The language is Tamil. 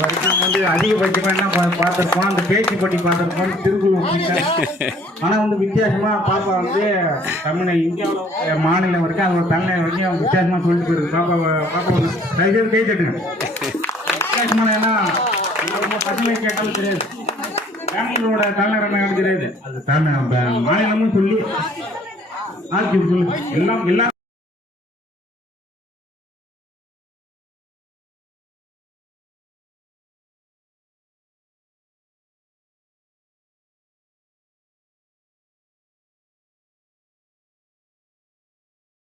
வரைக்கும் வந்து அதிகபட்சமாக என்ன பார்த்துருப்போம், அந்த பேச்சு போட்டி பார்த்துருப்போம், திருக்குறள். ஆனால் வந்து வித்தியாசமாக பாப்பா வந்து தமிழ் இந்தியாவில் மாநிலம் வரைக்கும் அது ஒரு தமிழ் வரைக்கும் அவங்க வித்தியாசமாக சொல்லிட்டு போயிருக்கு. பாப்பா வந்து தயவுசெய்து கை தட்டுங்க. வித்தியாசமான ஏன்னா பசுமை கேட்டாலும் தெரியாது, தமிழோட தலைநகரம் தெரியாது, அது தமிழ் மாநிலமும் சொல்லி ஆட்சி சொல்லு எல்லாம்